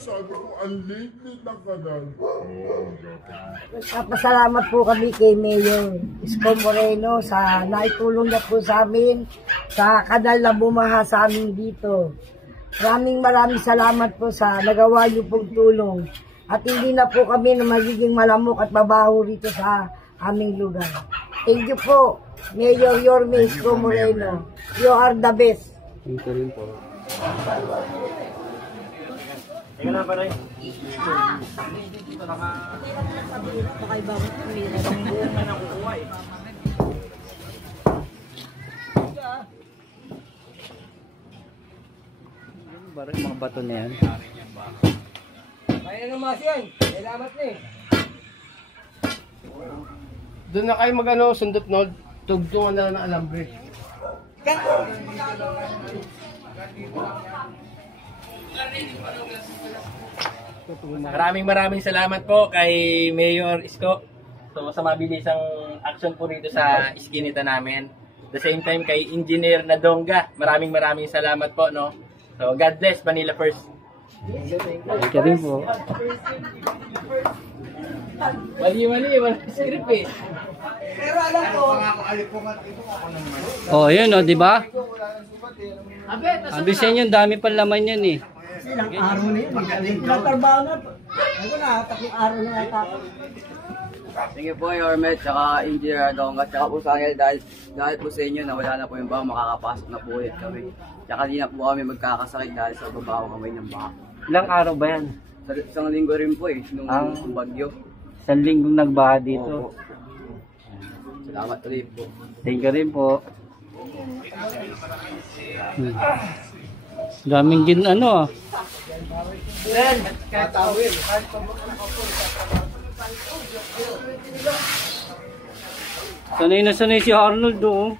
Sabi ko, ang liit ng kanal. Nagpapasalamat po kami kay Mayor Isko Moreno sa naitulong niya po sa amin sa kanal na bumaha sa amin dito. Maraming salamat po sa nagawa niyo pong tulong. At hindi na po kami na magiging malamok at babaho rito sa aming lugar. Thank you po, Mayor Yorme Isko Moreno. You are the best. Thank you rin po. Tingnan na pa rin. Barang mga bato na yan. Kaya ng mas yan. Salamat na eh. Doon na kayo mag-ano, sundot nod. Tugtungan na lang ng alambre. Maraming salamat po kay Mayor Isko. So sa mabilisang action po rito sa iskinita namin. The same time kay Engineer Nadonga. Maraming salamat po, no. So God bless Manila First. Thank you rin po. Mali, script eh. Pero alam ko, Oh, yun oh, di ba? Ang bisin yun, dami pang laman yan eh. ilang araw na yun. Nagtrabaho na. Ako na, 3 araw na yata. Sige po, Yorme, tsaka Engineer Adonga, tsaka po sa akin dahil po sa inyo na wala na po yung baho, makakapasok na po ulit kami. Tsaka di na po kami magkakasakit dahil sa babaho kamay ng baho. Ilang araw ba yan? Sa isang linggo rin po eh, nung bagyo. Isang linggong nagbaha dito. Opo. Salamat rin po. Thank you rin po. Daming gin ano ah. Sanay na sanay si Arnold oh.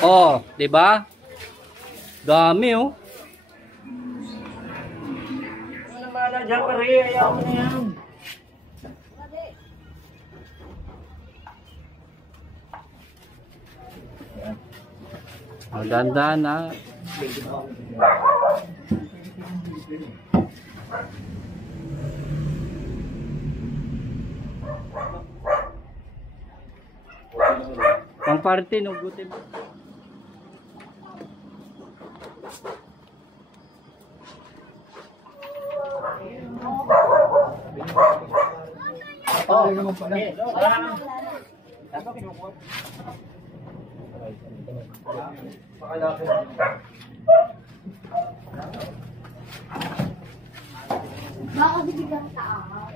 Oh, 'di ba? Dami oh. Wala dyan pa rin, ayaw mo na yan. Oh, dandan na. Pang party no gutin. Oh, naman pala. Baka bibigyan tao.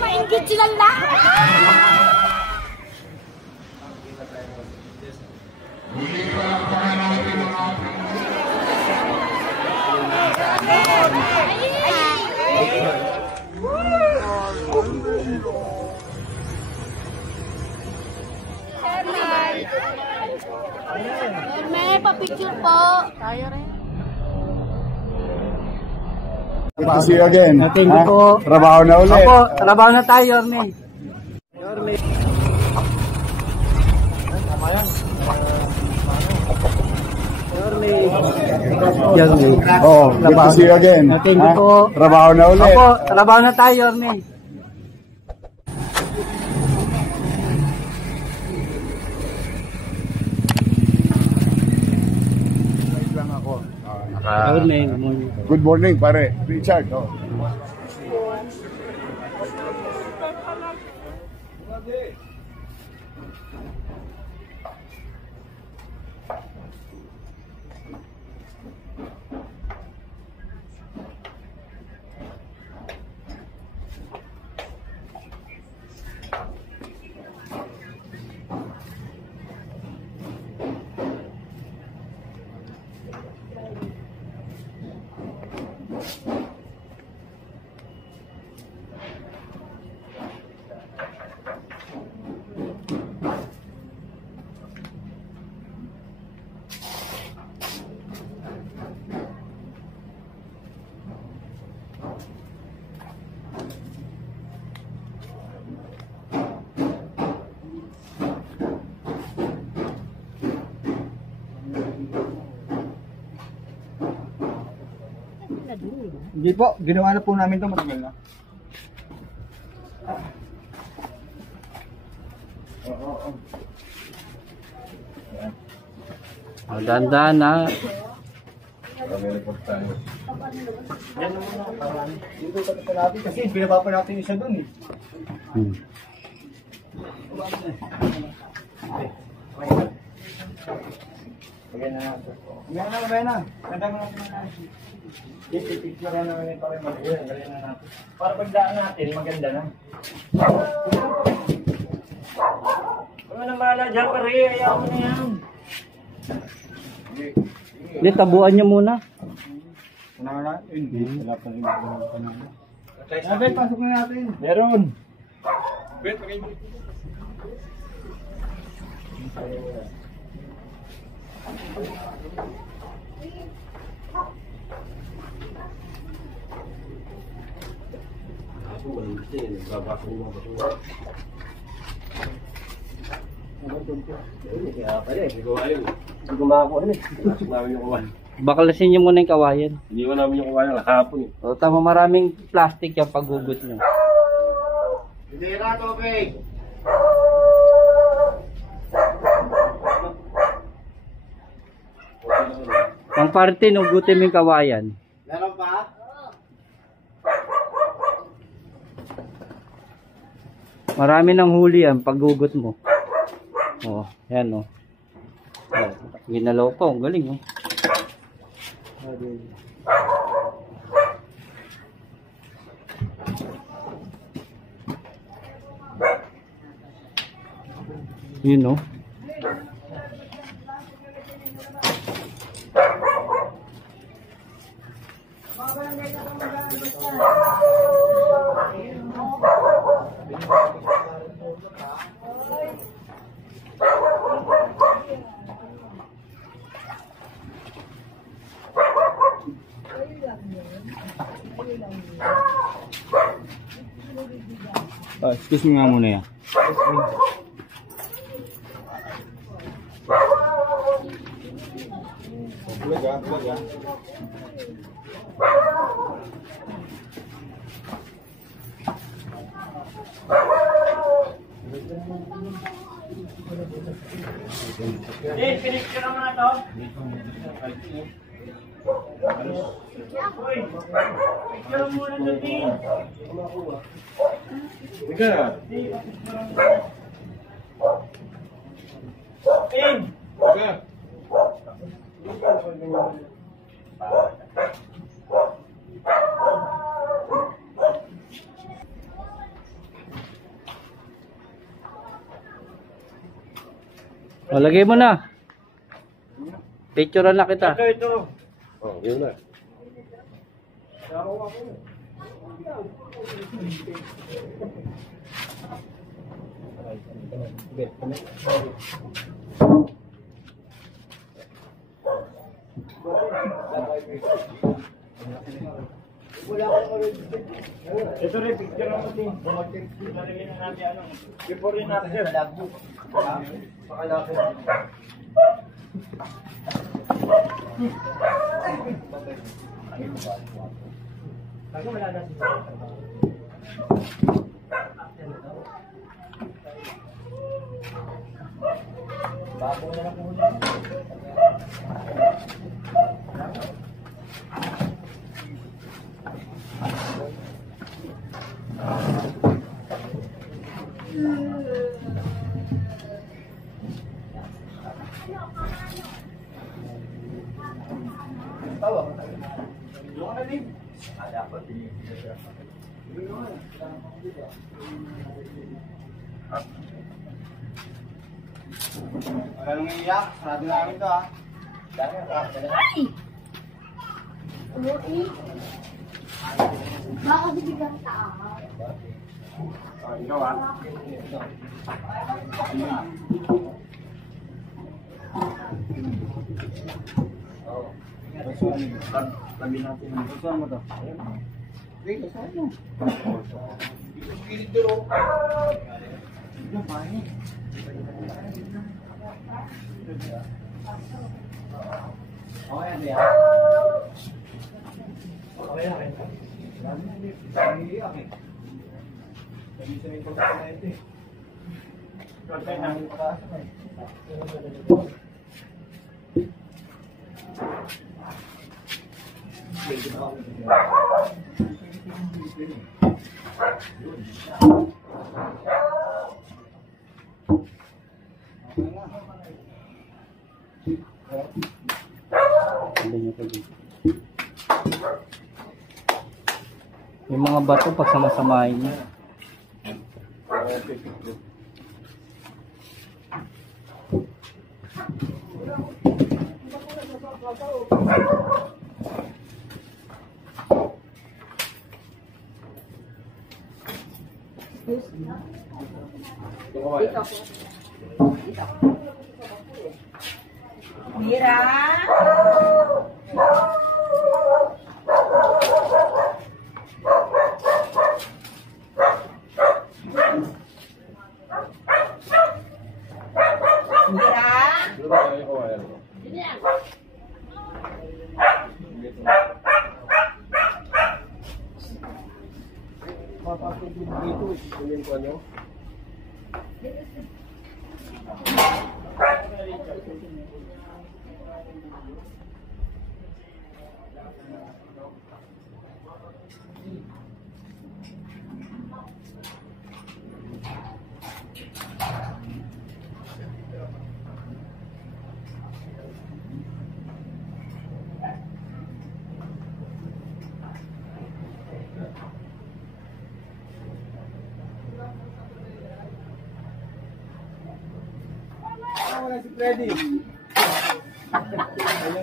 Maingit sila lahat! May pa-picture po. Tayo rin. Good to see you again. Thank you po. Trabaho na ulit. Opo, trabaho na tayo, Yorme. Yorme. Yorme. Oh, good to see you again. Thank you po. Trabaho na ulit. Opo, trabaho na tayo, Yorme. Lang ako. Yorme. Good morning, pare. Richard. Oh. Hindi po, ginawa na po namin ito matagal na. Dahan-dahan na. Yan muna, parang dito sa natin kasi binababa natin isa dun eh. Bagay na natin. Bagay na. Ganda mo natin na. Picture na namin ito rin mag-iwan. Bagay na natin. Para pagdaan natin, maganda na. Ano na mahala dyan pare, ayaw mo na yan. Hindi, tabuan nyo muna. Wala na? Wala pa rin magagawa. Abel, pasok na natin. Meron. Bet, pagay mo. Baklasin nyo muna yung kawayan. Iniwan namin yung kawayan kahapon. O, tama, maraming plastic yung paggugot nyo. Hindi na, Tope. Pang parte, nugutin mo yung kawayan. Meron pa? Marami ng huli yan, paggugot mo. O, yan o. Ginalaw pa, ang galing o. Yun o. Excuse me nga muna yan. Pinicture naman na to. Picture muna na din. Ika. Pin! Ika. O, lagay mo na. Picturean na kita. Ito. Oh, yun na. Ito rin, picture naman din. Nalagyan na natin ano. Before and after. Pakalapit. Wala na dito. Bago na lang muna. Wala nang iiyak. Sarado namin ito ha. Ay! Uy! Baka bibigyan tao. Ikaw ha. Tabi natin. Saan mo ito? Wait, saan mo? Pilit doon. Ito pa eh. Okay, ano yan? Okay, okay. Nangiiyak eh. Sabi sa yung pagkakalit eh. Kaya namin pagkakalit eh. Yung mga bato pag samasamahin niya. Mira! Wala si Freddy. Ayun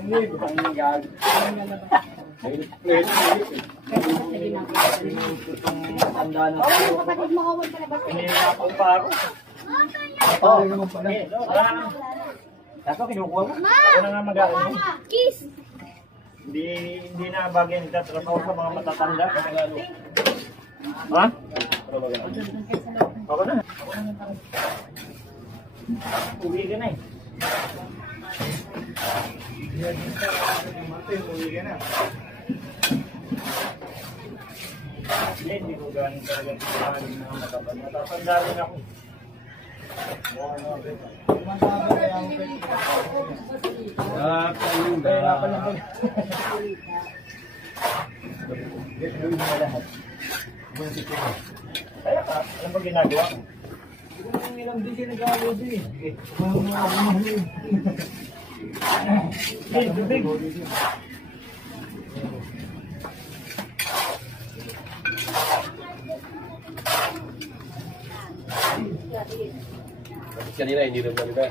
ni, ang gag. Ayun si Freddy. Tanda na. Oo, kapatid mo kawal pala ba? Hinihirapan pa ako. Oo, naman pala. Ako kinukuha mo. Ako na nga mag-aaral. Kiss! Hindi na bagay nagtatrabaho sa mga matatanda. Ha? Ako na. Uwi ka na eh. Uwi ka na. Hindi ko galing talaga pilahan ng mga matatanda. Matatanda rin ako. Kaya ka, ano ba ginagawa ko? Ilang din siya nag-aaral din eh. Tubig. Kanina, hindi rin talaga.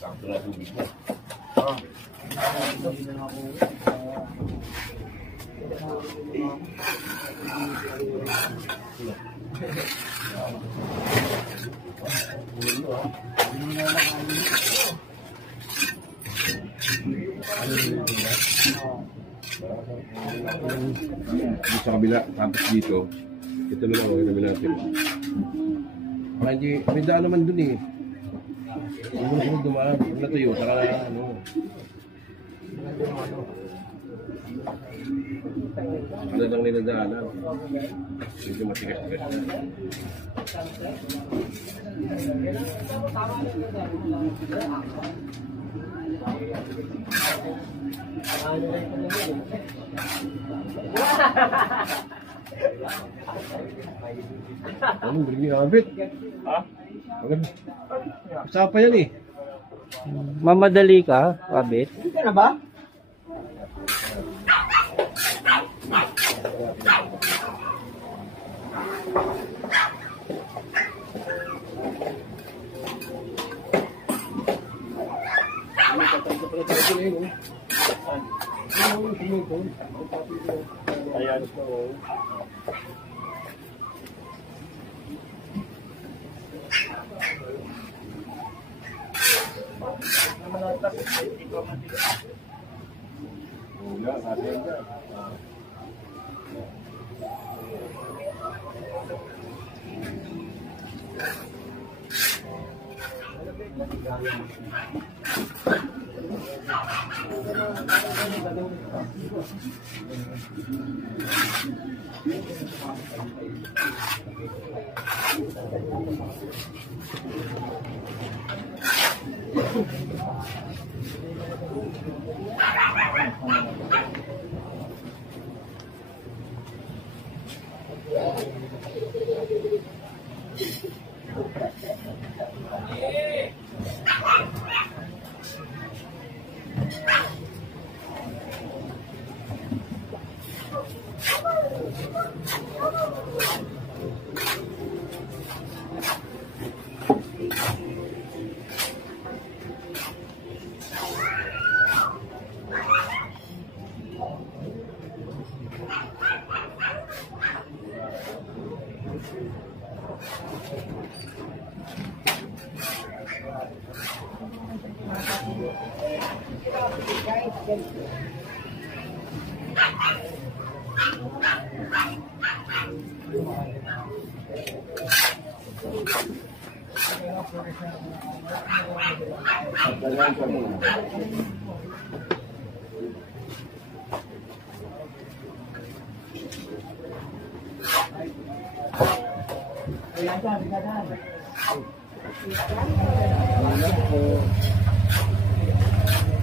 Sakto na tubig na. Dito sa kabila, tapos dito, ito na lang ang ginabi natin. Para hindi, may daan naman dun eh. Huwag mo sunod dumaan, huwag natuyo, saka na ano. Ano lang nila daanan. Medyo matigas-tigas na. Ano, bigyan ka abit? Ha? Usapa yan eh. Mamadali ka, Abit? Hindi ka na ba? Ayan.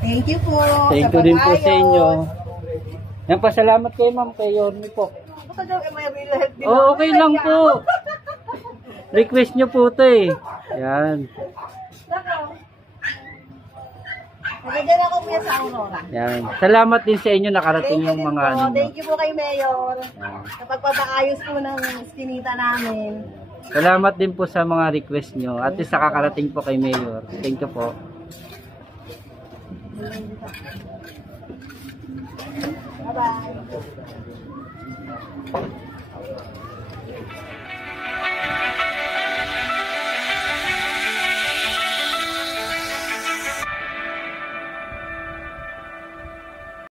Thank you po. Thank you din po sa inyo. Yan, pasalamat kayo ma'am, kay Yorme po. Baka daw may real help din. Oh, okay lang po. Request nyo po ito eh. Yan. Nagagyan ako kuya sa Aurora. Yan. Salamat din sa inyo, nakarating yung mga ano. Thank you po kay Mayor. Kapag papaayos po ng iskinita namin. Salamat din po sa mga request nyo. At least nakakarating po kay Mayor. Thank you po. Bye-bye.